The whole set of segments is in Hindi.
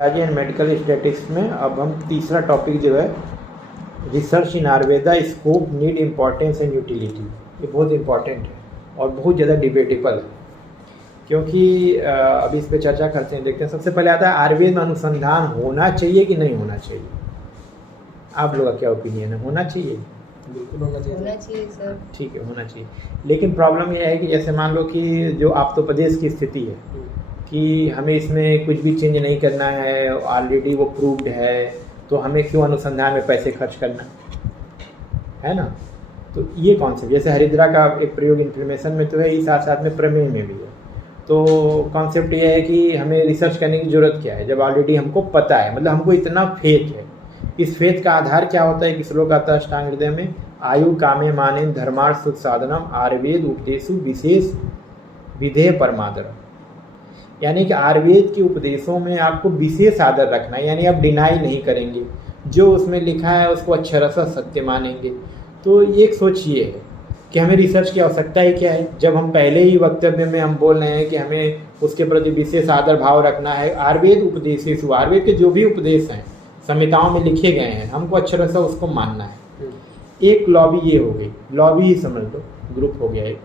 बायोलॉजी एंड मेडिकल स्टैटिस्टिक्स में अब हम तीसरा टॉपिक जो है research in Ayurveda scope need importance and utility. ये बहुत इम्पॉर्टेंट है और बहुत ज़्यादा डिबेटेबल है, क्योंकि अभी इस पर चर्चा करते हैं। देखते हैं, सबसे पहले आता है आयुर्वेद में अनुसंधान होना चाहिए कि नहीं होना चाहिए। आप लोगों का क्या ओपिनियन है? होना चाहिए? बिल्कुल होना चाहिए सर। ठीक है, होना चाहिए। लेकिन प्रॉब्लम यह है कि जैसे मान लो कि जो आप्तोपदेश की स्थिति है कि हमें इसमें कुछ भी चेंज नहीं करना है, ऑलरेडी वो प्रूव्ड है, तो हमें क्यों अनुसंधान में पैसे खर्च करना है ना। तो ये कॉन्सेप्ट, जैसे हरिद्रा का एक प्रयोग इन्फ्लेमेशन में तो है ही, साथ साथ में प्रमेय में भी है। तो कॉन्सेप्ट ये है कि हमें रिसर्च करने की ज़रूरत क्या है जब ऑलरेडी हमको पता है, मतलब हमको इतना फेथ है। इस फेथ का आधार क्या होता है कि श्लोक आता है अष्टांग हृदय में, आयु कामे माने धर्मार्थ सुख साधनम आयुर्वेद उपदेशु विशेष विधेय परमादर। यानी कि आयुर्वेद के उपदेशों में आपको विशेष आदर रखना है, यानी आप डिनाई नहीं करेंगे, जो उसमें लिखा है उसको अक्षरशः सत्य मानेंगे। तो एक सोच ये है कि हमें रिसर्च की आवश्यकता ही क्या है, जब हम पहले ही वक्तव्य में हम बोल रहे हैं कि हमें उसके प्रति विशेष आदर भाव रखना है। आयुर्वेद उपदेशेषु, आयुर्वेद के जो भी उपदेश हैं संहिताओं में लिखे गए हैं, हमको अक्षरशः उसको मानना है। एक लॉबी ये हो गई, लॉबी ही समझ लो, ग्रुप हो गया एक।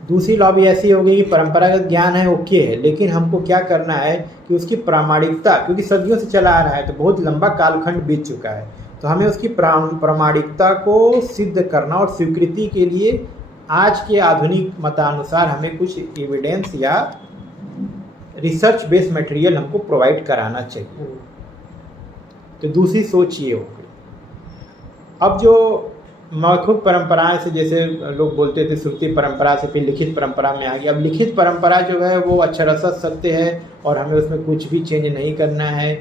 दूसरी लॉबी ऐसी हो गई कि परंपरागत ज्ञान है, ओके है, लेकिन हमको क्या करना है कि उसकी प्रामाणिकता, क्योंकि सदियों से चला आ रहा है तो बहुत लंबा कालखंड बीत चुका है, तो हमें उसकी प्रामाणिकता को सिद्ध करना और स्वीकृति के लिए आज के आधुनिक मतानुसार हमें कुछ एविडेंस या रिसर्च बेस्ड मटेरियल हमको प्रोवाइड कराना चाहिए। तो दूसरी सोच ये हो गई। अब जो मौखिक परंपराएं से, जैसे लोग बोलते थे श्रुति परंपरा से फिर लिखित परंपरा में आ गई। अब लिखित परंपरा जो है वो अक्षरशः सत्य है और हमें उसमें कुछ भी चेंज नहीं करना है,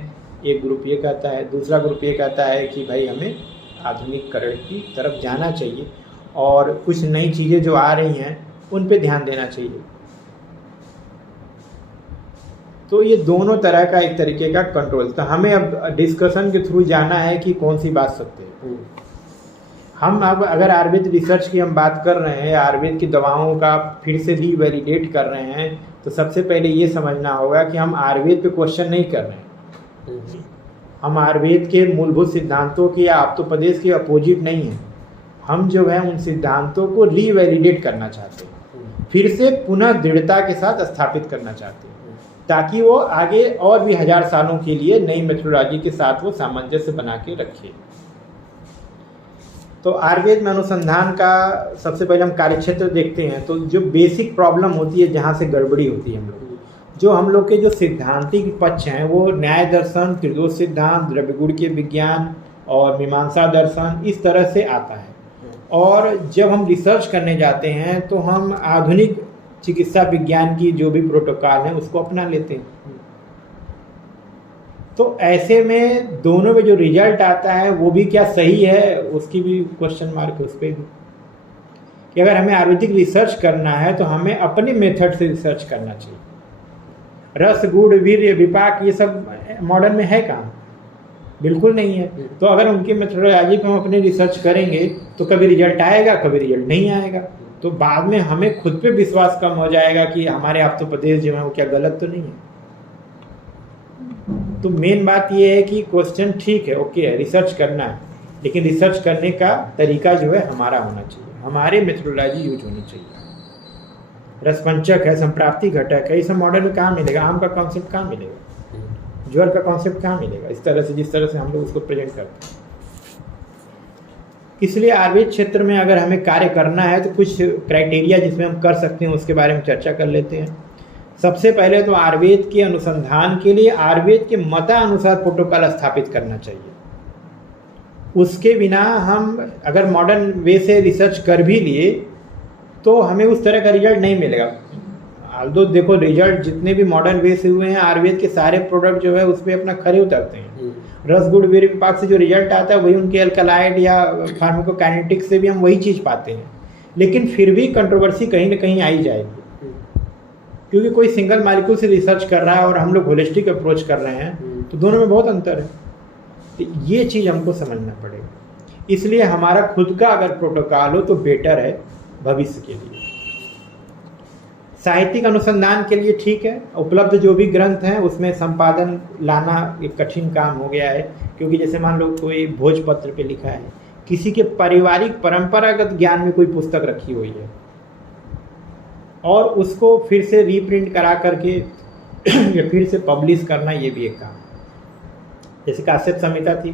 एक ग्रुप ये कहता है। दूसरा ग्रुप ये कहता है कि भाई हमें आधुनिकीकरण की तरफ जाना चाहिए और कुछ नई चीज़ें जो आ रही हैं उन पे ध्यान देना चाहिए। तो ये दोनों तरह का एक तरीके का कंट्रोल। तो हमें अब डिस्कशन के थ्रू जाना है कि कौन सी बात सत्य है। हम अब अगर आयुर्वेद रिसर्च की हम बात कर रहे हैं, आयुर्वेद की दवाओं का फिर से रीवैलिडेट कर रहे हैं, तो सबसे पहले ये समझना होगा कि हम आयुर्वेद पे क्वेश्चन नहीं कर रहे हैं। हम आयुर्वेद के मूलभूत सिद्धांतों की या आप्तोपदेश के अपोजिट नहीं हैं। हम जो है उन सिद्धांतों को रीवैलिडेट करना चाहते हैं, फिर से पुनः दृढ़ता के साथ स्थापित करना चाहते हैं, ताकि वो आगे और भी 1000 सालों के लिए नई मेथोडोलॉजी के साथ वो सामंजस्य बना के रखे। तो आयुर्वेद में अनुसंधान का सबसे पहले हम कार्यक्षेत्र देखते हैं। तो जो बेसिक प्रॉब्लम होती है, जहाँ से गड़बड़ी होती है, हम लोग के जो सिद्धांतिक पक्ष हैं वो न्याय दर्शन, त्रिदोष सिद्धांत, द्रव्यगुण के विज्ञान और मीमांसा दर्शन, इस तरह से आता है। और जब हम रिसर्च करने जाते हैं तो हम आधुनिक चिकित्सा विज्ञान की जो भी प्रोटोकॉल है उसको अपना लेते हैं। तो ऐसे में दोनों में जो रिजल्ट आता है वो भी क्या सही है, उसकी भी क्वेश्चन मार्क है उस पर भी। कि अगर हमें आयुर्वेदिक रिसर्च करना है तो हमें अपने मेथड से रिसर्च करना चाहिए। रस गुण वीर्य विपाक ये सब मॉडर्न में है कहाँ? बिल्कुल नहीं है। तो अगर उनकी मेथोडोलॉजी पे हम अपने रिसर्च करेंगे तो कभी रिजल्ट आएगा, कभी रिजल्ट नहीं आएगा। तो बाद में हमें खुद पे विश्वास कम हो जाएगा कि हमारे आप्तोपदेश जो है वो क्या गलत तो नहीं है। तो मेन बात ये है कि क्वेश्चन ठीक है, ओके है, रिसर्च करना है, लेकिन रिसर्च करने का तरीका जो है हमारा होना चाहिए, हमारे मेथोडोलॉजी यूज होनी चाहिए। रसपंचक है, संप्राप्ति घटक है, ये सब मॉडर्न में कहाँ मिलेगा? आम का कॉन्सेप्ट कहाँ मिलेगा? ज्वर का कॉन्सेप्ट कहाँ मिलेगा? इस तरह से, जिस तरह से हम लोग उसको प्रेजेंट करते हैं। इसलिए आयुर्वेद क्षेत्र में अगर हमें कार्य करना है तो कुछ क्राइटेरिया जिसमें हम कर सकते हैं उसके बारे में चर्चा कर लेते हैं। सबसे पहले तो आयुर्वेद के अनुसंधान के लिए आयुर्वेद के मतानुसार प्रोटोकॉल स्थापित करना चाहिए। उसके बिना हम अगर मॉडर्न वे से रिसर्च कर भी लिए तो हमें उस तरह का रिजल्ट नहीं मिलेगा। आल्दो देखो, रिजल्ट जितने भी मॉडर्न वे से हुए हैं, आयुर्वेद के सारे प्रोडक्ट जो है उस पर अपना खरे उतरते हैं। रस गुण वीर्य विपाक से जो रिजल्ट आता है वही उनके अल्कलाइड या फार्माकोकाइनेटिक्स से भी हम वही चीज़ पाते हैं। लेकिन फिर भी कंट्रोवर्सी कहीं ना कहीं आई जाएगी, क्योंकि कोई सिंगल मॉलिक्यूल से रिसर्च कर रहा है और हम लोग होलिस्टिक अप्रोच कर रहे हैं, तो दोनों में बहुत अंतर है। तो ये चीज़ हमको समझना पड़ेगा। इसलिए हमारा खुद का अगर प्रोटोकॉल हो तो बेटर है भविष्य के लिए। साहित्यिक अनुसंधान के लिए ठीक है, उपलब्ध जो भी ग्रंथ हैं उसमें संपादन लाना एक कठिन काम हो गया है, क्योंकि जैसे मान लो कोई भोजपत्र पे लिखा है, किसी के पारिवारिक परंपरागत ज्ञान में कोई पुस्तक रखी हुई है और उसको फिर से रीप्रिंट करा करके या फिर से पब्लिश करना, ये भी एक काम। जैसे काश्यप संहिता थी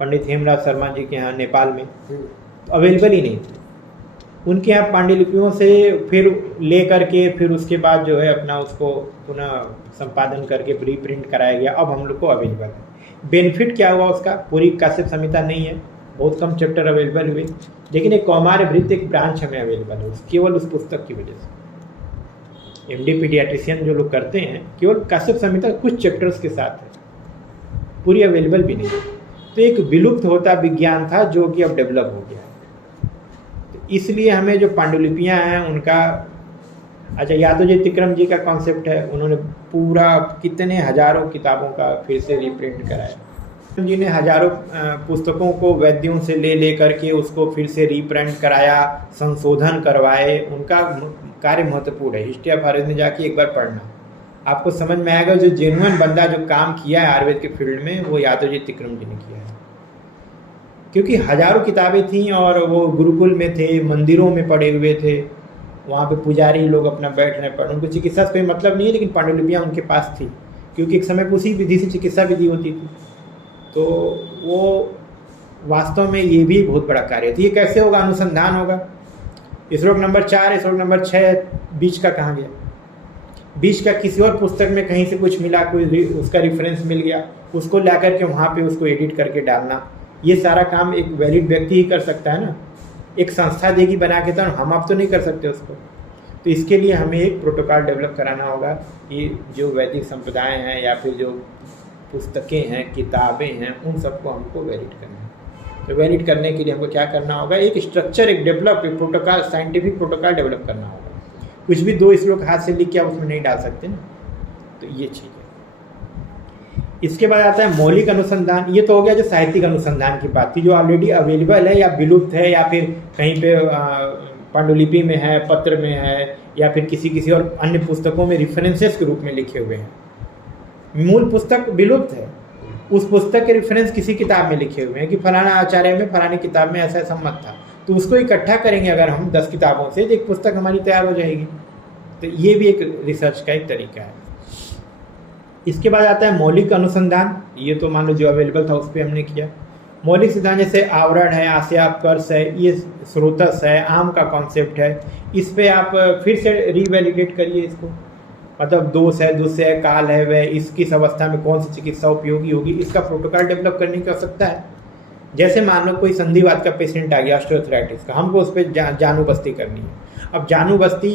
पंडित हेमराज शर्मा जी के यहाँ नेपाल में, तो अवेलेबल ही नहीं थी। उनके यहाँ पांडुलिपियों से फिर ले करके फिर उसके बाद जो है अपना उसको पुनः संपादन करके रीप्रिंट कराया गया, अब हम लोग को अवेलेबल है। बेनिफिट क्या हुआ उसका? पूरी काश्यप संहिता नहीं है, बहुत कम चैप्टर अवेलेबल हुए, लेकिन एक कौमारवृत्त एक ब्रांच हमें अवेलेबल है केवल उस पुस्तक की वजह से। एमडी पीडियाट्रिशियन जो लोग करते हैं केवल काश्यप संहिता कुछ चैप्टर्स के साथ है, पूरी अवेलेबल भी नहीं है। तो एक विलुप्त होता विज्ञान था जो कि अब डेवलप हो गया है। तो इसलिए हमें जो पांडुलिपियाँ हैं उनका, अच्छा यादव जी तिक्रम जी का कॉन्सेप्ट है, उन्होंने पूरा कितने हजारों किताबों का फिर से रीप्रिंट कराया। जी ने हजारों पुस्तकों को वैद्यों से ले करके उसको फिर से रीप्रिंट कराया, संशोधन करवाए, उनका कार्य महत्वपूर्ण है। हिस्ट्री ऑफ आयुर्वेद में जाके एक बार पढ़ना, आपको समझ में आएगा। जो जेन्युइन बंदा जो काम किया है आयुर्वेद के फील्ड में, वो यादव जी तिक्रम जी ने किया है, क्योंकि हजारों किताबें थीं और वो गुरुकुल में थे, मंदिरों में पड़े हुए थे, वहाँ पे पुजारी लोग अपना बैठ रहे पढ़, उनको चिकित्सा से कोई मतलब नहीं है, लेकिन पांडुलिपियाँ उनके पास थी, क्योंकि एक समय पर उसी विधि से चिकित्सा विधि होती थी। तो वो वास्तव में ये भी बहुत बड़ा कार्य था। ये कैसे होगा? अनुसंधान होगा। श्लोक नंबर 4, श्लोक नंबर 6 बीच का कहाँ गया? बीच का किसी और पुस्तक में कहीं से कुछ मिला, कोई उसका रेफरेंस मिल गया, उसको ला करके वहाँ पे उसको एडिट करके डालना, ये सारा काम एक वैलिड व्यक्ति ही कर सकता है ना। एक संस्था देगी बना के, तो हम आप तो नहीं कर सकते उसको। तो इसके लिए हमें एक प्रोटोकॉल डेवलप कराना होगा कि जो वैदिक संप्रदाय हैं या फिर जो पुस्तकें हैं, किताबें हैं, उन सबको हमको वैलिड करना है। तो वैलिड करने के लिए हमको क्या करना होगा? एक स्ट्रक्चर, एक प्रोटोकॉल, साइंटिफिक प्रोटोकॉल डेवलप करना होगा। कुछ भी 2 श्लोक हाथ से लिख के आप उसमें नहीं डाल सकते ना, तो ये चीज़ है। इसके बाद आता है मौलिक अनुसंधान। ये तो हो गया जो साहित्यिक अनुसंधान की बात थी, जो ऑलरेडी अवेलेबल है या विलुप्त है या फिर कहीं पे पांडुलिपि में है, पत्र में है, या फिर किसी और अन्य पुस्तकों में रेफरेंसेस के रूप में लिखे हुए हैं। मूल पुस्तक विलुप्त है, उस पुस्तक के रेफरेंस किसी किताब में लिखे हुए हैं कि फलाना आचार्य में फलानी किताब में ऐसा सम्मत था, तो उसको इकट्ठा करेंगे अगर हम 10 किताबों से, तो एक पुस्तक हमारी तैयार हो जाएगी। तो ये भी एक रिसर्च का एक तरीका है। इसके बाद आता है मौलिक अनुसंधान। ये तो मान लो जो अवेलेबल था उस पर हमने किया। मौलिक सिद्धांत जैसे आवरण है, आशय, कर्ष है, ये स्रोतस है, आम का कॉन्सेप्ट है, इस पे आप फिर से रिवैलिडेट करिए इसको। मतलब दोष है, दुष्य है, काल है, वह इसकी अवस्था में कौन सी चिकित्सा उपयोगी होगी, इसका प्रोटोकॉल डेवलप करने की आवश्यकता है। जैसे मान लो कोई संधिवात का पेशेंट आ गया, ऑस्टियोआर्थराइटिस का, हमको उस पर जानू बस्ती करनी है। अब जानू बस्ती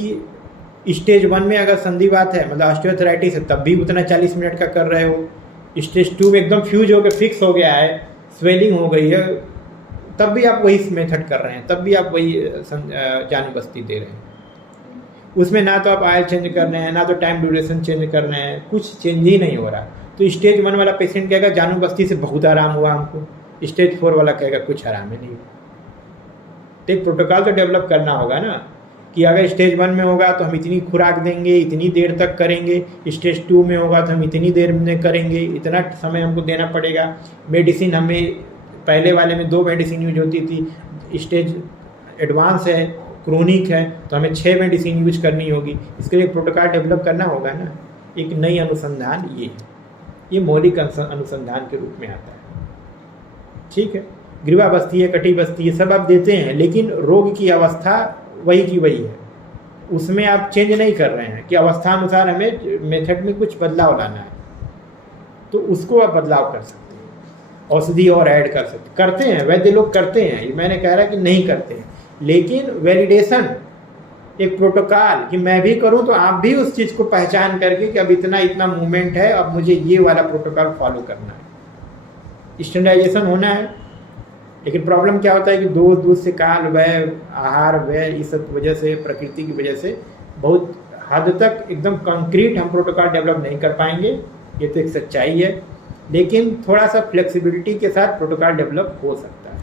स्टेज 1 में अगर संधिवात है, मतलब ऑस्टियोआर्थराइटिस है, तब भी उतना 40 मिनट का कर रहे हो। स्टेज 2 में एकदम फ्यूज होकर फिक्स हो गया है, स्वेलिंग हो गई है, तब भी आप वही मेथड कर रहे हैं, तब भी आप वही जानू बस्ती दे रहे हैं। उसमें ना तो आप आयल चेंज कर रहे हैं, ना तो टाइम ड्यूरेशन चेंज कर रहे हैं, कुछ चेंज ही नहीं हो रहा। तो स्टेज 1 वाला पेशेंट कहेगा जानू बस्ती से बहुत आराम हुआ हमको, स्टेज 4 वाला कहेगा कुछ आराम ही नहीं हुआ। तो एक प्रोटोकॉल तो डेवलप करना होगा ना, कि अगर स्टेज 1 में होगा तो हम इतनी खुराक देंगे, इतनी देर तक करेंगे, स्टेज 2 में होगा तो हम इतनी देर में करेंगे, इतना समय हमको देना पड़ेगा। मेडिसिन हमें पहले वाले में 2 मेडिसिन यूज होती थी, स्टेज एडवांस है, क्रोनिक है, तो हमें 6 मेडिसिन यूज करनी होगी। इसके लिए प्रोटोकॉल डेवलप करना होगा ना। एक नई अनुसंधान ये मौलिक अनुसंधान के रूप में आता है। ठीक है, ग्रीवावस्थी है, कटिबस्थी है, सब आप देते हैं, लेकिन रोग की अवस्था वही की वही है, उसमें आप चेंज नहीं कर रहे हैं कि अवस्था अनुसार हमें मेथड में कुछ बदलाव लाना है, तो उसको आप बदलाव कर सकते हैं, औषधि और ऐड कर सकते, करते हैं वैद्य लोग करते हैं, मैंने कह रहा कि नहीं करते हैं, लेकिन वैलिडेशन, एक प्रोटोकॉल कि मैं भी करूं तो आप भी उस चीज़ को पहचान करके कि अब इतना मूवमेंट है, अब मुझे ये वाला प्रोटोकॉल फॉलो करना है, स्टैंडर्डाइजेशन होना है। लेकिन प्रॉब्लम क्या होता है कि दूध से काल, वह आहार, वह इस सब वजह से, प्रकृति की वजह से बहुत हद तक एकदम कंक्रीट हम प्रोटोकॉल डेवलप नहीं कर पाएंगे, ये तो एक सच्चाई है, लेकिन थोड़ा सा फ्लेक्सिबिलिटी के साथ प्रोटोकॉल डेवलप हो सकता है।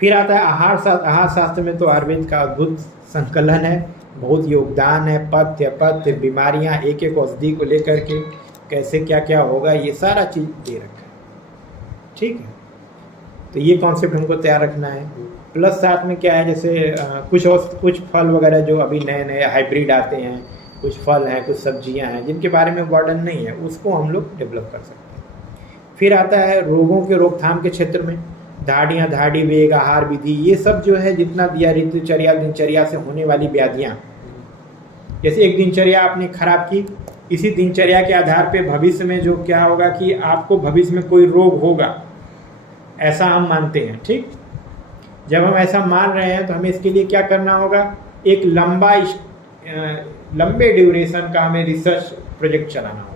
फिर आता है आहार शास्त्र। आहार शास्त्र में तो आयुर्वेद का अद्भुत संकलन है, बहुत योगदान है, पथ्य अपथ्य, बीमारियां, एक एक औषधि को लेकर के कैसे क्या क्या होगा, ये सारा चीज़ दे रखा है। ठीक है, तो ये कॉन्सेप्ट हमको तैयार रखना है। प्लस साथ में क्या है, जैसे कुछ फल वगैरह जो अभी नए नए हाइब्रिड आते हैं, कुछ फल हैं, कुछ सब्जियां हैं जिनके बारे में वर्णन नहीं है, उसको हम लोग डेवलप कर सकते हैं। फिर आता है रोगों के रोकथाम के क्षेत्र में, धाड़ी वेग, आहार विधि, ये सब जो है जितना दिया ऋतुचर्या दिनचर्या से होने वाली व्याधियाँ, जैसे एक दिनचर्या आपने खराब की, इसी दिनचर्या के आधार पे भविष्य में जो क्या होगा कि आपको भविष्य में कोई रोग होगा, ऐसा हम मानते हैं। ठीक, जब हम ऐसा मान रहे हैं तो हमें इसके लिए क्या करना होगा, एक लंबे ड्यूरेशन का हमें रिसर्च प्रोजेक्ट चलाना होगा।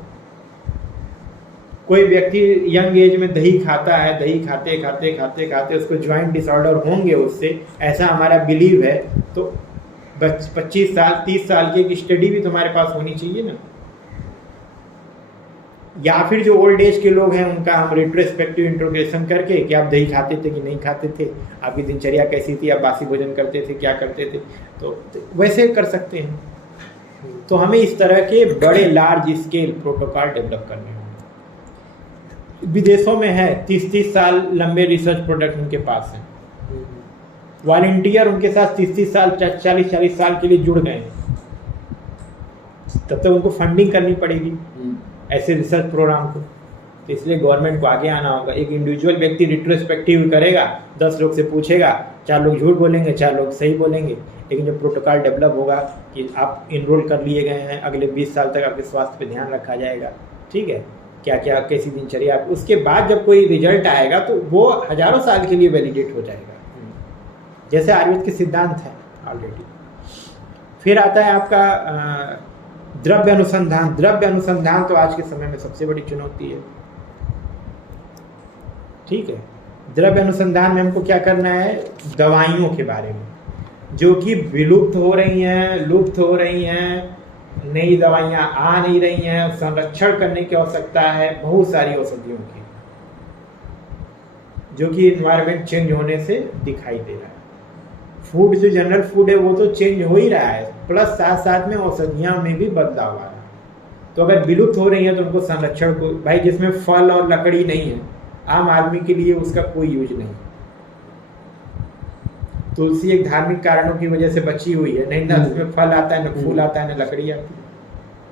कोई व्यक्ति यंग एज में दही खाता है, दही खाते खाते खाते खाते उसको ज्वाइंट डिसऑर्डर होंगे उससे, ऐसा हमारा बिलीव है, तो 25 साल 30 साल की एक स्टडी भी तुम्हारे पास होनी चाहिए ना। या फिर जो ओल्ड एज के लोग हैं उनका हम रेट्रोस्पेक्टिव इंट्रोगेशन करके कि आप दही खाते थे कि नहीं खाते थे, आपकी दिनचर्या कैसी थी, आप बासी भोजन करते थे, क्या करते थे, तो वैसे कर सकते हैं। तो हमें इस तरह के बड़े लार्ज स्केल प्रोटोकॉल डेवलप करने होंगे। विदेशों में है 30-30 साल लंबे रिसर्च प्रोडक्ट उनके पास हैं, वॉलंटियर उनके साथ 30-30 साल 40-40 साल के लिए जुड़ गए हैं, तब तक उनको फंडिंग करनी पड़ेगी ऐसे रिसर्च प्रोग्राम को। तो इसलिए गवर्नमेंट को आगे आना होगा। एक इंडिविजुअल व्यक्ति रिट्रोस्पेक्टिव करेगा, 10 लोग से पूछेगा, 4 लोग झूठ बोलेंगे, 4 लोग सही बोलेंगे, लेकिन जो प्रोटोकॉल डेवलप होगा कि आप इनरोल कर लिए गए हैं, अगले 20 साल तक आपके स्वास्थ्य पे ध्यान रखा जाएगा। ठीक है, क्या क्या कैसी दिनचर्या, उसके बाद जब कोई रिजल्ट आएगा तो वो हजारों साल के लिए वैलिडेट हो जाएगा, जैसे आयुर्वेद के सिद्धांत है ऑलरेडी। फिर आता है आपका द्रव्य अनुसंधान। द्रव्य अनुसंधान तो आज के समय में सबसे बड़ी चुनौती है। ठीक है, द्रव्य अनुसंधान में हमको क्या करना है, दवाइयों के बारे में जो कि विलुप्त हो रही हैं, लुप्त हो रही हैं, नई दवाइयाँ आ नहीं रही हैं, संरक्षण करने की आवश्यकता है बहुत सारी औषधियों की, जो कि इन्वायरमेंट चेंज होने से दिखाई दे रहा है। फूड जो जनरल फूड है वो तो चेंज हो ही रहा है, प्लस साथ साथ में औषधियाँ में भी बदलाव आ रहा है। तो अगर विलुप्त हो रही है तो उनको संरक्षण को, भाई जिसमें फल और लकड़ी नहीं है, आम आदमी के लिए उसका कोई यूज नहीं। तुलसी एक धार्मिक कारणों की वजह से बची हुई है, नहीं ना उसमें फल आता है, ना फूल आता है, ना लकड़ी आती है,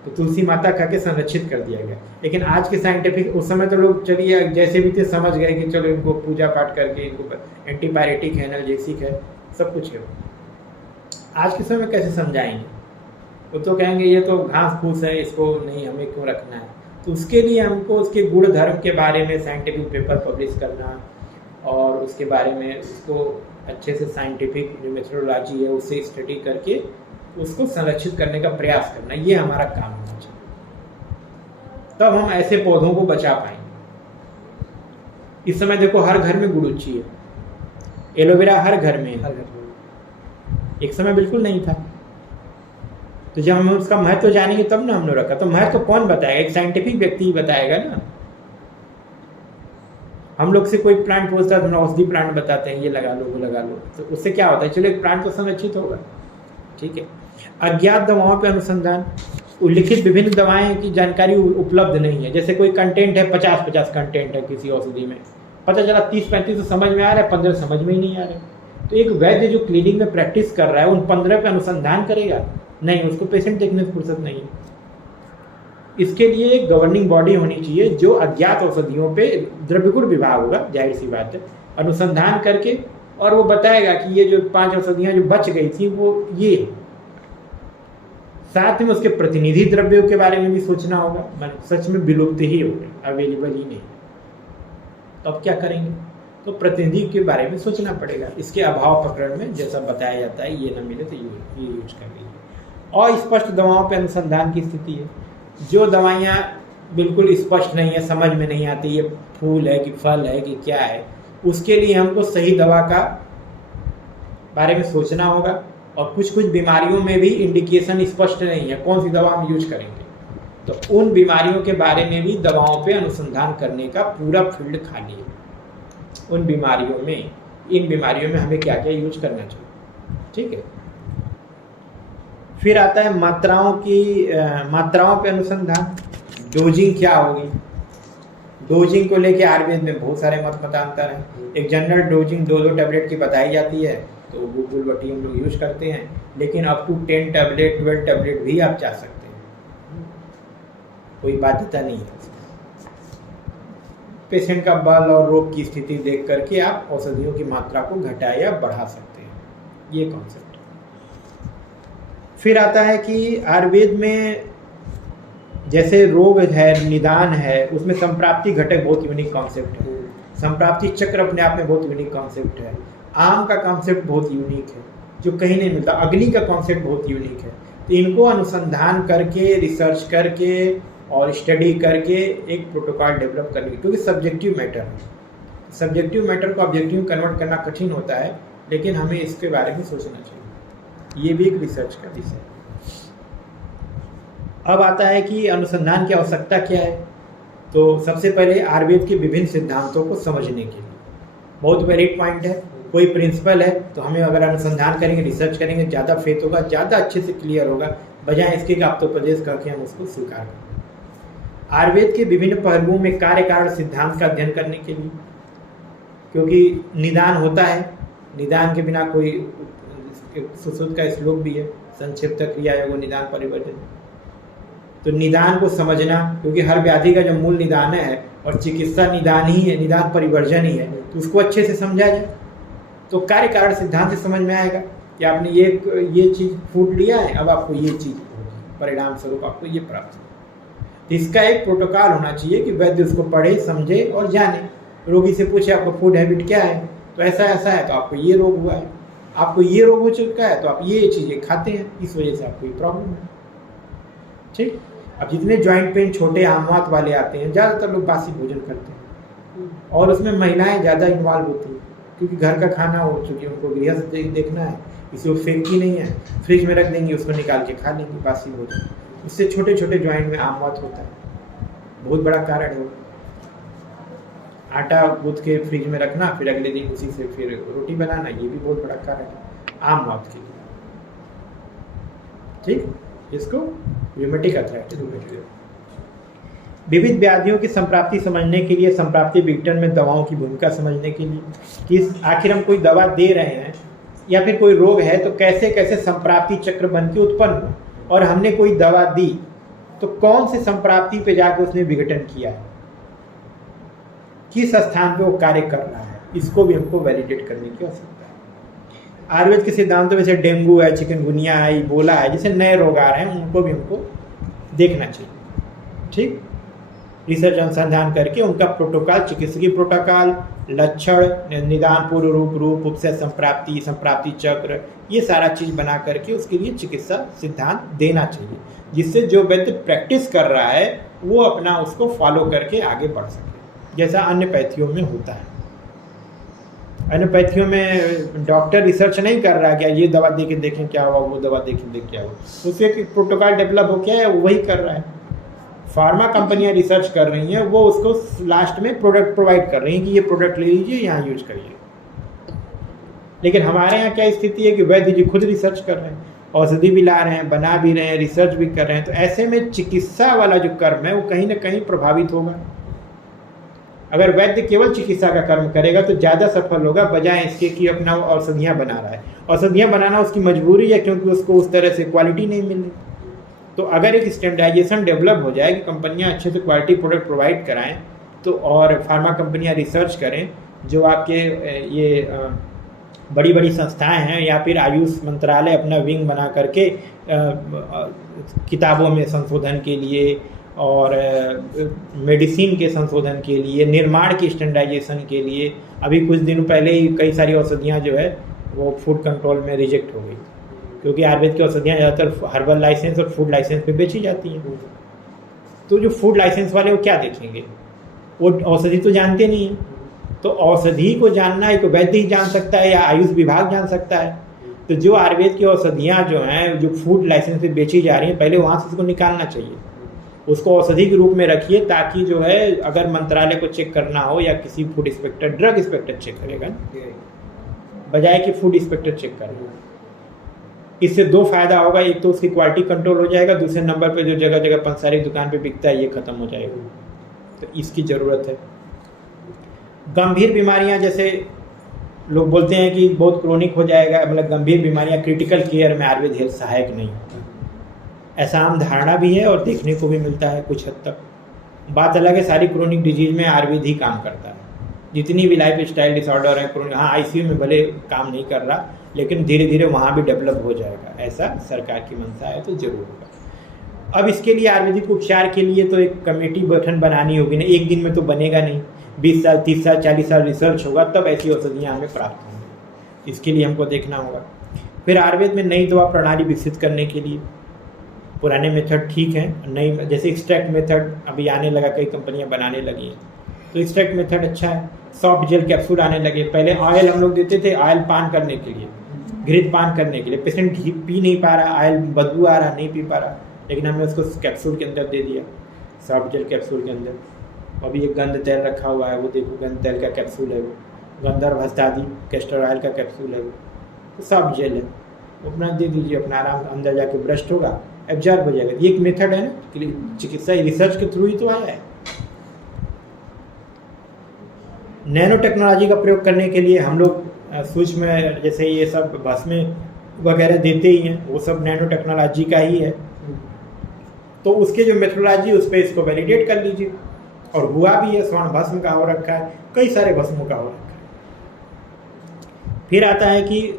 तो तुलसी माता कह के संरक्षित कर दिया गया। लेकिन आज के साइंटिफिक, उस समय तो लोग चलिए जैसे भी थे समझ गए कि चलो इनको पूजा पाठ करके, इनको एंटीपायरेटिक है, एनाल्जेसिक है, सब कुछ है। आज के समय में कैसे समझाएंगे, वो तो कहेंगे ये तो घास फूस है, इसको नहीं हमें क्यों रखना है। तो उसके लिए हमको उसके गुण धर्म के बारे में साइंटिफिक पेपर पब्लिश करना, और उसके बारे में उसको अच्छे से साइंटिफिक जो मेथोडोलॉजी है उससे स्टडी करके उसको संरक्षित करने का प्रयास करना, ये हमारा काम होना चाहिए। तब हम ऐसे पौधों को बचा पाएंगे। इस समय देखो हर घर में गुड़ुच्ची है, एलोवेरा हर घर में है, एक समय बिल्कुल नहीं था। तो जब हम उसका महत्व जानेंगे तब ना हमने रखा। तो महत्व कौन बताएगा, एक साइंटिफिक व्यक्ति ही बताएगा ना। हम लोग से कोई प्लांट पूछता है, औषधि प्लांट बताते हैं, ये लगा लो वो लगा लो, तो उससे क्या होता है, चलो एक प्लांट तो संरक्षित होगा। ठीक है, अज्ञात दवाओं पे अनुसंधान, उल्लिखित विभिन्न दवाएं की जानकारी उपलब्ध नहीं है। जैसे कोई कंटेंट है, 50-50 कंटेंट है किसी औषधि में, पता चला 30-35 तो समझ में आ रहा है, 15 समझ में ही नहीं आ रहा है। तो एक वैद्य जो क्लिनिक में प्रैक्टिस कर रहा है उन 15 पे अनुसंधान करेगा नहीं, उसको पेशेंट देखने की फुर्सत नहीं है। इसके लिए एक गवर्निंग बॉडी होनी चाहिए जो अज्ञात औषधियों पे, द्रव्यगुण विभाग होगा, जाहिर सी बात है, अनुसंधान करके, और वो बताएगा कि ये जो 5 औषधियां जो बच गई थी वो ये। साथ में उसके प्रतिनिधि द्रव्यों के बारे में भी सोचना होगा, सच में विलुप्त ही हो गए, अवेलेबल ही नहीं। तो अब क्या करेंगे, तो प्रतिनिधि के बारे में सोचना पड़ेगा। इसके अभाव प्रकरण में जैसा बताया जाता है, ये ना मिले तो ये यूज कर लीजिए। और स्पष्ट दवाओं पे अनुसंधान की स्थिति है, जो दवाइयाँ बिल्कुल स्पष्ट नहीं है, समझ में नहीं आती, ये फूल है कि फल है कि क्या है, उसके लिए हमको सही दवा का बारे में सोचना होगा। और कुछ कुछ बीमारियों में भी इंडिकेशन स्पष्ट नहीं है, कौन सी दवा हम यूज करेंगे, तो उन बीमारियों के बारे में भी दवाओं पे अनुसंधान करने का पूरा फील्ड खाली है। उन बीमारियों में, इन बीमारियों में हमें क्या क्या यूज करना चाहिए। ठीक है, फिर आता है मात्राओं पे अनुसंधान। डोजिंग क्या होगी, डोजिंग को लेके आयुर्वेद में बहुत सारे मतांतर हैं। एक जनरल डोजिंग 2 टैबलेट की बताई जाती है, तो गुलबटी हम लोग यूज करते हैं, लेकिन अप टू 10 टैबलेट 12 टैबलेट भी आप जा सकते हैं, कोई बाध्यता नहीं है। पेशेंट का बल और रोग की स्थिति देख करके आप औषधियों की मात्रा को घटा या बढ़ा सकते हैं, ये कॉन्सेप्ट। फिर आता है कि आयुर्वेद में जैसे रोग है, निदान है, उसमें संप्राप्ति घटक बहुत यूनिक कॉन्सेप्ट है। संप्राप्ति चक्र अपने आप में बहुत यूनिक कॉन्सेप्ट है। आम का कॉन्सेप्ट बहुत यूनिक है जो कहीं नहीं मिलता। अग्नि का कॉन्सेप्ट बहुत यूनिक है। तो इनको अनुसंधान करके, रिसर्च करके और स्टडी करके एक प्रोटोकॉल डेवलप करने की, क्योंकि सब्जेक्टिव मैटर है। सब्जेक्टिव मैटर को ऑब्जेक्टिव कन्वर्ट करना कठिन होता है, लेकिन हमें इसके बारे में सोचना चाहिए। ये भी एक रिसर्च का विषय है। अब आता है कि अनुसंधान की आवश्यकता क्या है। तो सबसे पहले आयुर्वेद के विभिन्न सिद्धांतों को समझने के लिए बहुत वैलिड पॉइंट है। कोई प्रिंसिपल है तो हमें अगर अनुसंधान करेंगे, रिसर्च करेंगे, ज़्यादा फेथ होगा, ज़्यादा अच्छे से क्लियर होगा, बजाय इसके कि आप्तोपदेश करके हम उसको स्वीकार करें। आयुर्वेद के विभिन्न पहलुओं में कार्य कारण सिद्धांत का अध्ययन करने के लिए, क्योंकि निदान होता है, निदान के बिना कोई, सुश्रुत का श्लोक भी है, संक्षिप्त क्रिया है वो निदान परिवर्जन। तो निदान को समझना, क्योंकि हर व्याधि का जो मूल निदान है और चिकित्सा निदान ही है, निदान परिवर्जन ही है, तो उसको अच्छे से समझा जाए तो कार्य कारण सिद्धांत से समझ में आएगा कि आपने ये चीज़ फूड लिया है, अब आपको ये चीज़ परिणाम स्वरूप आपको ये प्राप्त हो। तो इसका एक प्रोटोकॉल होना चाहिए कि वैद्य उसको पढ़े, समझे और जाने। रोगी से पूछे आपको फूड हैबिट क्या है, तो ऐसा ऐसा है तो आपको ये रोग हुआ है, आपको ये रोग हो चुका है तो आप ये चीज़ें खाते हैं, इस वजह से आपको ये प्रॉब्लम है। ठीक। अब जितने जॉइंट पेन छोटे आमवात वाले आते हैं, ज़्यादातर लोग बासी भोजन करते हैं और उसमें महिलाएं ज़्यादा इन्वॉल्व होती हैं, क्योंकि घर का खाना हो चुकी है, उनको गृहस्थ देखना है, इसे वो फेंकती नहीं है, फ्रिज में रख देंगी, उसको निकाल के खा लेंगी बासी भोजन। इससे छोटे छोटे जॉइंट में आमवात होता है, बहुत बड़ा कारण है। आटा गूंथ के फ्रिज में रखना, फिर अगले दिन उसी से फिर रोटी बनाना, ये भी बहुत बड़ा कारण है आमवात के लिए। ठीक, इसको रूमेटिक अर्थराइटिस। विविध व्याधियों की संप्राप्ति समझने के लिए, संप्राप्ति विघटन में दवाओं की भूमिका समझने के लिए कि आखिर हम कोई दवा दे रहे हैं या फिर कोई रोग है तो कैसे कैसे संप्राप्ति चक्र बन के उत्पन्न हुआ, और हमने कोई दवा दी तो कौन से संप्राप्ति पे जाकर उसने विघटन किया है, किस स्थान पे वो कार्य कर रहा है, इसको भी हमको वैलिडेट करने की आवश्यकता है। आयुर्वेद के सिद्धांतों में से डेंगू है, चिकनगुनिया है, इबोला है, जैसे नए रोग आ रहे हैं उनको भी हमको देखना चाहिए। ठीक, रिसर्च अनुसंधान करके उनका प्रोटोकॉल, चिकित्सकीय प्रोटोकॉल, लक्षण, निदान, पूर्व रूप, उपसर्ग, संप्राप्ति, संप्राप्ति चक्र, ये सारा चीज़ बना करके उसके लिए चिकित्सा सिद्धांत देना चाहिए, जिससे जो वैद्य प्रैक्टिस कर रहा है वो अपना उसको फॉलो करके आगे बढ़ सके, जैसा अन्य पैथियों में होता है। एलोपैथियों में डॉक्टर रिसर्च नहीं कर रहा क्या ये दवा दे के देखें क्या हुआ, वो दवा दे के देख क्या हुआ, उससे एक प्रोटोकॉल डेवलप हो गया है, वही कर रहा है। फार्मा कंपनियां रिसर्च कर रही हैं, वो उसको लास्ट में प्रोडक्ट प्रोवाइड कर रही हैं कि ये प्रोडक्ट ले लीजिए, यहाँ यूज करिए। लेकिन हमारे यहाँ क्या स्थिति है कि वैद्य जी खुद रिसर्च कर रहे हैं, औषधि भी ला रहे हैं, बना भी रहे हैं, रिसर्च भी कर रहे हैं। तो ऐसे में चिकित्सा वाला जो कर्म है वो कहीं ना कहीं प्रभावित होगा। अगर वैद्य केवल चिकित्सा का कर्म करेगा तो ज़्यादा सफल होगा, बजाय इसके कि अपना औषधियाँ बना रहा है। औषधियाँ बनाना उसकी मजबूरी है, क्योंकि उसको उस तरह से क्वालिटी नहीं मिल रही। तो अगर एक स्टैंडर्डाइजेशन डेवलप हो जाए कि कंपनियां अच्छे से क्वालिटी प्रोडक्ट प्रोवाइड कराएं, तो और फार्मा कंपनियां रिसर्च करें, जो आपके ये बड़ी बड़ी संस्थाएं हैं या फिर आयुष मंत्रालय अपना विंग बना करके किताबों में संशोधन के लिए और मेडिसिन के संशोधन के लिए, निर्माण की स्टैंडर्डाइजेशन के लिए, अभी कुछ दिन पहले ही कई सारी औषधियाँ जो है वो फूड कंट्रोल में रिजेक्ट हो गई, क्योंकि आयुर्वेद की औषधियाँ ज़्यादातर हर्बल लाइसेंस और फूड लाइसेंस पे बेची जाती हैं। तो जो फूड लाइसेंस वाले वो क्या देखेंगे, वो औषधि तो जानते नहीं हैं। तो औषधि को जानना एक वैद्य ही जान सकता है या आयुष विभाग जान सकता है। तो जो आयुर्वेद की औषधियाँ जो हैं जो फूड लाइसेंस पे बेची जा रही हैं, पहले वहाँ से उसको निकालना चाहिए, उसको औषधि के रूप में रखिए, ताकि जो है अगर मंत्रालय को चेक करना हो या किसी food inspector, drug inspector check करेगा, बजाय कि फूड इंस्पेक्टर चेक करेगा। इससे दो फायदा होगा, एक तो उसकी क्वालिटी कंट्रोल हो जाएगा, दूसरे नंबर पे जो जगह जगह पंसारी दुकान पे बिकता है ये खत्म हो जाएगा, तो इसकी ज़रूरत है। गंभीर बीमारियां, जैसे लोग बोलते हैं कि बहुत क्रोनिक हो जाएगा, मतलब गंभीर बीमारियां क्रिटिकल केयर में आयुर्वेद हेल्थ सहायक नहीं होता, ऐसा आम धारणा भी है और देखने को भी मिलता है कुछ हद तक। बात अलग है, सारी क्रोनिक डिजीज में आयुर्वेद ही काम करता है, जितनी भी लाइफ स्टाइल डिसऑर्डर है क्रोनिक, हाँ आईसीयू में भले काम नहीं कर रहा लेकिन धीरे धीरे वहाँ भी डेवलप हो जाएगा, ऐसा सरकार की मंशा है तो जरूर होगा। अब इसके लिए आयुर्वेदिक उपचार के लिए तो एक कमेटी गठन बनानी होगी ना, एक दिन में तो बनेगा नहीं, 20 साल 30 साल 40 साल रिसर्च होगा तब ऐसी औषधियाँ हमें प्राप्त होंगी, इसके लिए हमको देखना होगा। फिर आयुर्वेद में नई दवा प्रणाली विकसित करने के लिए पुराने मेथड ठीक हैं, नई जैसे एक्सट्रैक्ट मेथड अभी आने लगा, कई कंपनियां बनाने लगी हैं, तो एक्सट्रैक्ट मेथड अच्छा है। सॉफ्ट जेल कैप्सूल आने लगे, पहले ऑयल हम लोग देते थे ऑयल पान करने के लिए, घृत पान करने के लिए, पेशेंट घी पी नहीं पा रहा, ऑयल बदबू आ रहा, नहीं पी पा रहा, लेकिन हमने उसको कैप्सूल के अंदर दे दिया, सॉफ्ट जेल कैप्सूल के अंदर। अभी एक गंध तेल रखा हुआ है, वो देखो गंध तेल का कैप्सूल है, वो गंधर्व हस्तादि कैस्टर ऑयल का कैप्सूल है, वो तो सॉफ्ट जेल है, अपना दे दीजिए, अपना आराम अंदर जाके ब्रस्ट होगा, एब्जॉर्ब हो जाएगा। ये एक मेथड है ना, चिकित्सा रिसर्च के थ्रू ही तो आया है। नैनो टेक्नोलॉजी का प्रयोग करने के लिए हम लोग सूक्ष्म जैसे ये सब भस्म वगैरह देते ही हैं, वो सब नैनो टेक्नोलॉजी का ही है, तो उसके जो मेथोडोलॉजी उस पर इसको वैलिडेट कर लीजिए। और हुआ भी है, स्वर्ण भस्म का हो रखा है, कई सारे भस्मों का हो रखा है। फिर आता है कि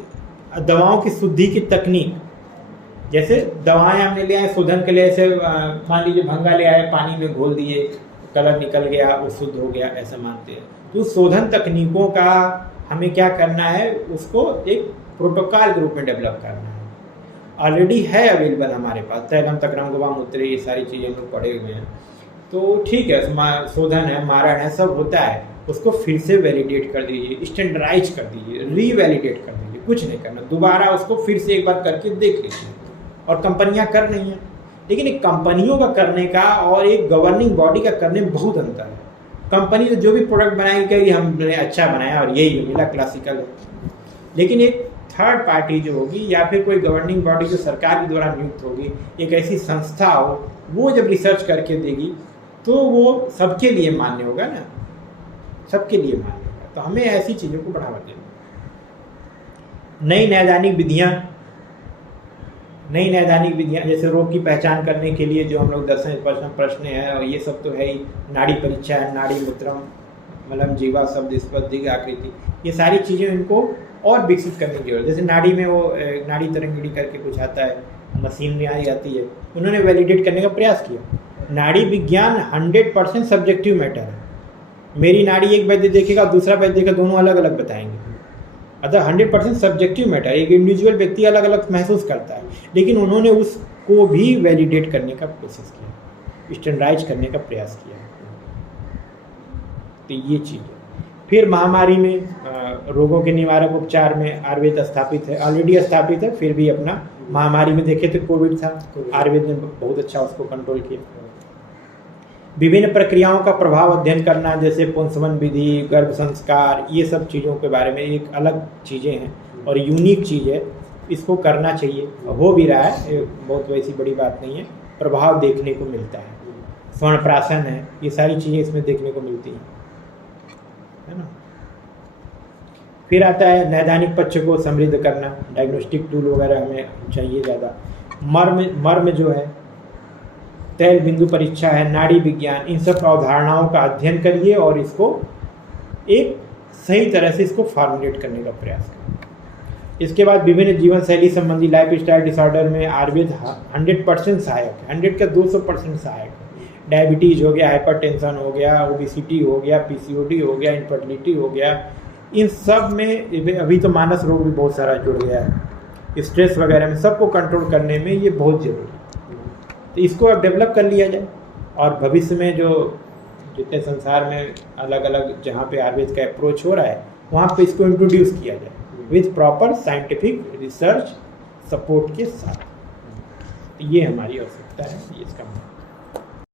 दवाओं की शुद्धि की तकनीक, जैसे दवाएं हमने ले आए शोधन के लिए, ऐसे मान लीजिए भंगा ले आए, पानी में घोल दिए, कलर निकल गया, वो शुद्ध हो गया, ऐसा मानते हैं। तो शोधन तकनीकों का हमें क्या करना है, उसको एक प्रोटोकॉल के रूप में डेवलप करना है। ऑलरेडी है अवेलेबल हमारे पास, तैलम तक्रम गोवामूत्र, ये सारी चीज़ें हम लोग पढ़े हुए हैं, तो ठीक है, शोधन है, मारण है, सब होता है, उसको फिर से वैलिडेट कर दीजिए, स्टैंडर्डाइज कर दीजिए, रीवैलिडेट कर दीजिए, कुछ नहीं करना, दोबारा उसको फिर से एक बार करके देख लीजिए। और कंपनियां कर रही हैं, लेकिन एक कंपनियों का करने का और एक गवर्निंग बॉडी का करने में बहुत अंतर है। कंपनी तो जो भी प्रोडक्ट बनाएगी कहेगी हमने अच्छा बनाया और यही मिला, क्लासिकल है, लेकिन एक थर्ड पार्टी जो होगी या फिर कोई गवर्निंग बॉडी जो सरकार के द्वारा नियुक्त होगी, एक ऐसी संस्था हो, वो जब रिसर्च करके देगी तो वो सबके लिए मान्य होगा ना, सबके लिए मान्य होगा। तो हमें ऐसी चीज़ों को बढ़ावा देना। नई नैदानिक विधियाँ जैसे रोग की पहचान करने के लिए जो हम लोग 10वें प्रश्न है, और ये सब तो है ही, नाड़ी परीक्षा है, नाड़ी मूत्रम मलम जीवा शब्द स्पर्धिक आकृति, ये सारी चीज़ें इनको और विकसित करने की जरूरत है। जैसे नाड़ी में वो नाड़ी तरंगिणी करके कुछ आता है, मशीन में आती है, उन्होंने वैलिडेट करने का प्रयास किया। नाड़ी विज्ञान 100% सब्जेक्टिव मैटर है, मेरी नाड़ी एक वैद्य देखेगा, दूसरा वैद्य देखेगा, दोनों अलग अलग बताएंगे, अतः 100% सब्जेक्टिव मैटर, एक इंडिविजुअल व्यक्ति अलग अलग महसूस करता है, लेकिन उन्होंने उसको भी वैलिडेट करने का कोशिश किया, स्टैंडर्डाइज करने का प्रयास किया। तो ये चीज़ है। फिर महामारी में रोगों के निवारक उपचार में आयुर्वेद स्थापित है, ऑलरेडी स्थापित है, फिर भी अपना महामारी में देखे तो कोविड था, आयुर्वेद ने बहुत अच्छा उसको कंट्रोल किया। विभिन्न प्रक्रियाओं का प्रभाव अध्ययन करना, जैसे पुंसवन विधि, गर्भ संस्कार, ये सब चीज़ों के बारे में एक अलग चीज़ें हैं और यूनिक चीज़ है, इसको करना चाहिए, हो भी रहा है, बहुत वैसी बड़ी बात नहीं है, प्रभाव देखने को मिलता है। स्वर्ण प्राशन है, ये सारी चीज़ें इसमें देखने को मिलती हैं, है ना। फिर आता है नैदानिक पक्ष को समृद्ध करना, डायग्नोस्टिक टूल वगैरह हमें चाहिए ज़्यादा। मर्म जो है, तैल बिंदु परीक्षा है, नाड़ी विज्ञान, इन सब अवधारणाओं का अध्ययन करिए और इसको एक सही तरह से इसको फॉर्मुलेट करने का प्रयास करें। इसके बाद विभिन्न जीवन शैली संबंधी लाइफ स्टाइल डिसऑर्डर में आयुर्वेद 100% सहायक है, 100 का 200% सहायक है। डायबिटीज़ हो गया, हाइपरटेंशन हो गया, ओबेसिटी हो गया, पीसीओडी हो गया, इनफर्टिलिटी हो गया, इन सब में अभी तो मानस रोग भी बहुत सारा जुड़ गया है, स्ट्रेस वगैरह में, सबको कंट्रोल करने में ये बहुत ज़रूरी है। तो इसको अब डेवलप कर लिया जाए और भविष्य में जो जितने संसार में अलग अलग जहाँ पे आयुर्वेद का अप्रोच हो रहा है वहाँ पे इसको इंट्रोड्यूस किया जाए with proper scientific research support के साथ। तो ये हमारी आवश्यकता है, ये इसका